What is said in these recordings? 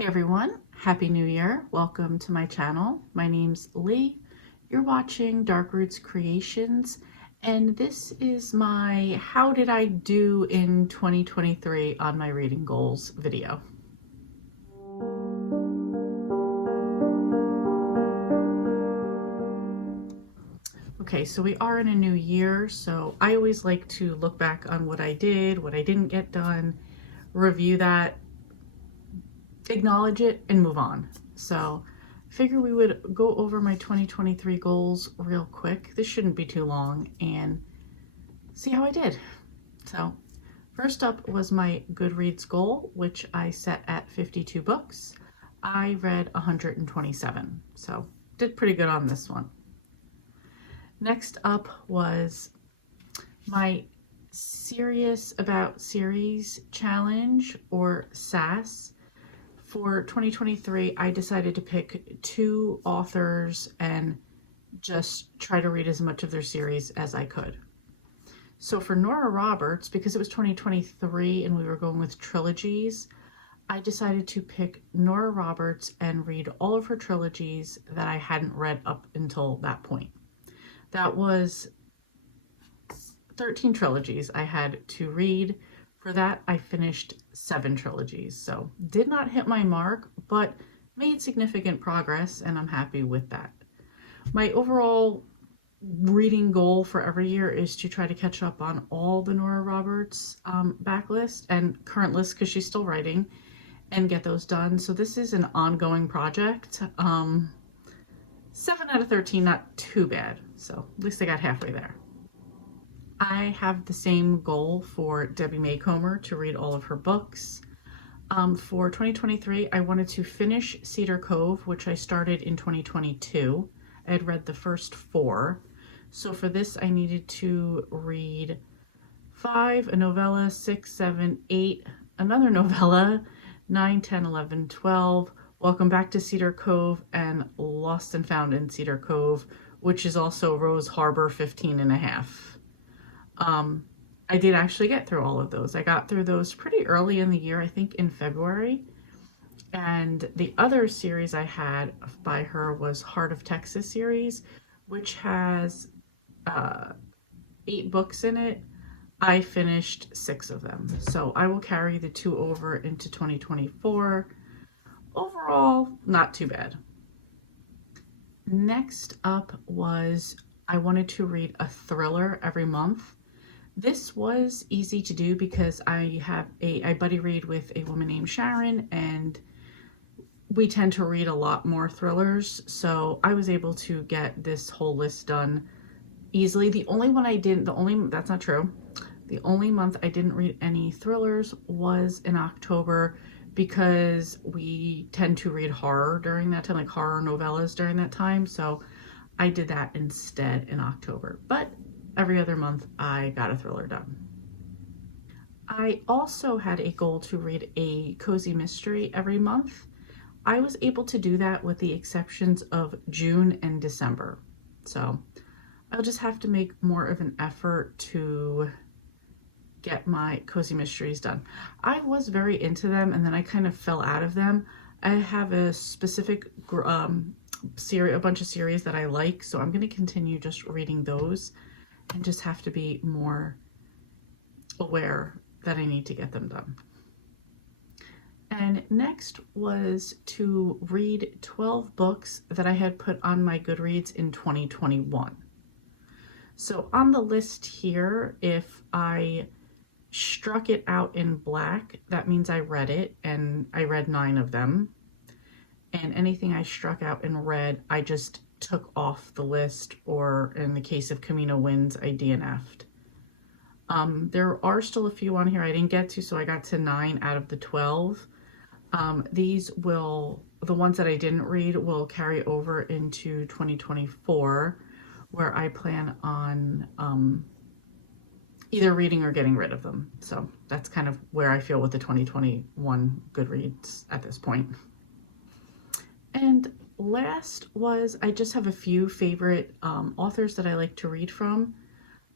Hey everyone, Happy New Year. Welcome to my channel. My name's Lee. You're watching Dark Roots Creations, and this is my How Did I Do in 2023 on my reading goals video. Okay, so we are in a new year, so I always like to look back on what I did, what I didn't get done, review that, acknowledge it, and move on. So I figure we would go over my 2023 goals real quick. This shouldn't be too long, and see how I did. So first up was my Goodreads goal, which I set at 52 books. I read 127, so did pretty good on this one. Next up was my Serious About Series challenge, or SAS. For 2023, I decided to pick 2 authors and just try to read as much of their series as I could. So for Nora Roberts, because it was 2023 and we were going with trilogies, I decided to pick Nora Roberts and read all of her trilogies that I hadn't read up until that point. That was 13 trilogies I had to read. For that, I finished 7 trilogies, so did not hit my mark, but made significant progress, and I'm happy with that. My overall reading goal for every year is to try to catch up on all the Nora Roberts backlist and current list, because she's still writing, and get those done. So this is an ongoing project. 7 out of 13, not too bad, so at least I got halfway there. I have the same goal for Debbie Maycomer, to read all of her books. For 2023, I wanted to finish Cedar Cove, which I started in 2022. I had read the first 4. So for this, I needed to read 5, a novella, 6, 7, 8, another novella, 9, 10, 11, 12, Welcome Back to Cedar Cove, and Lost and Found in Cedar Cove, which is also Rose Harbor 15 and a half. I did actually get through all of those. I got through those pretty early in the year, I think in February. And the other series I had by her was Heart of Texas series, which has 8 books in it. I finished 6 of them. So I will carry the 2 over into 2024. Overall, not too bad. Next up was I wanted to read a thriller every month. This was easy to do because I buddy read with a woman named Sharon, and we tend to read a lot more thrillers, so I was able to get this whole list done easily. That's not true. The only month I didn't read any thrillers was in October, because we tend to read horror during that time, like horror novellas during that time, so I did that instead in October. But every other month I got a thriller done. I also had a goal to read a cozy mystery every month. I was able to do that with the exceptions of June and December. So I'll just have to make more of an effort to get my cozy mysteries done. I was very into them, and then I kind of fell out of them. I have a specific series, a bunch of series that I like, so I'm going to continue just reading those, and just have to be more aware that I need to get them done. And next was to read 12 books that I had put on my Goodreads in 2021. So on the list here, if I struck it out in black, that means I read it, and I read 9 of them. And anything I struck out in red, I just took off the list, or in the case of Camino Winds, I DNF'd. There are still a few on here I didn't get to, so I got to 9 out of the 12. The ones that I didn't read will carry over into 2024, where I plan on either reading or getting rid of them. So that's kind of where I feel with the 2021 Goodreads at this point. And last was, I just have a few favorite authors that I like to read from,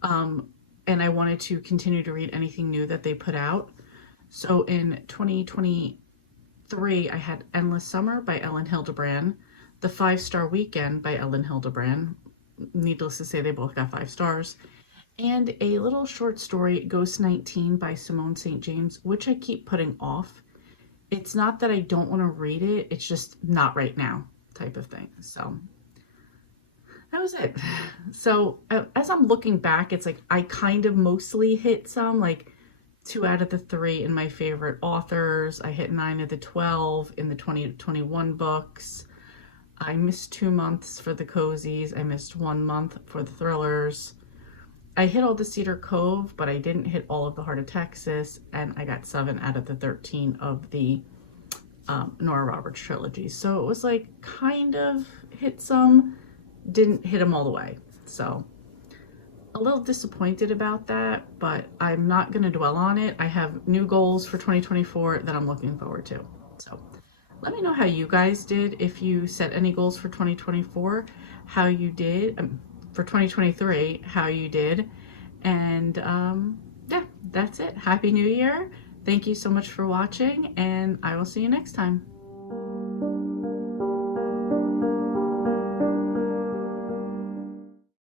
and I wanted to continue to read anything new that they put out. So in 2020, 3, I had Endless Summer by Ellen Hildebrand, The 5-Star Weekend by Ellen Hildebrand. Needless to say, they both got 5 stars. And a little short story, Ghost 19 by Simone St. James, which I keep putting off. It's not that I don't want to read it, it's just not right now type of thing. So that was it. So as I'm looking back, it's like I kind of mostly hit some, like 2 out of the 3 in my favorite authors. I hit 9 of the 12 in the 2021 books. I missed 2 months for the cozies. I missed 1 month for the thrillers. I hit all the Cedar Cove, but I didn't hit all of the Heart of Texas, and I got 7 out of the 13 of the Nora Roberts trilogy. So it was like kind of hit some, didn't hit them all the way. So a little disappointed about that, but I'm not going to dwell on it. I have new goals for 2024 that I'm looking forward to. So let me know how you guys did. If you set any goals for 2024, how you did. For 2023, how you did. And yeah, that's it. Happy New Year. Thank you so much for watching, and I will see you next time.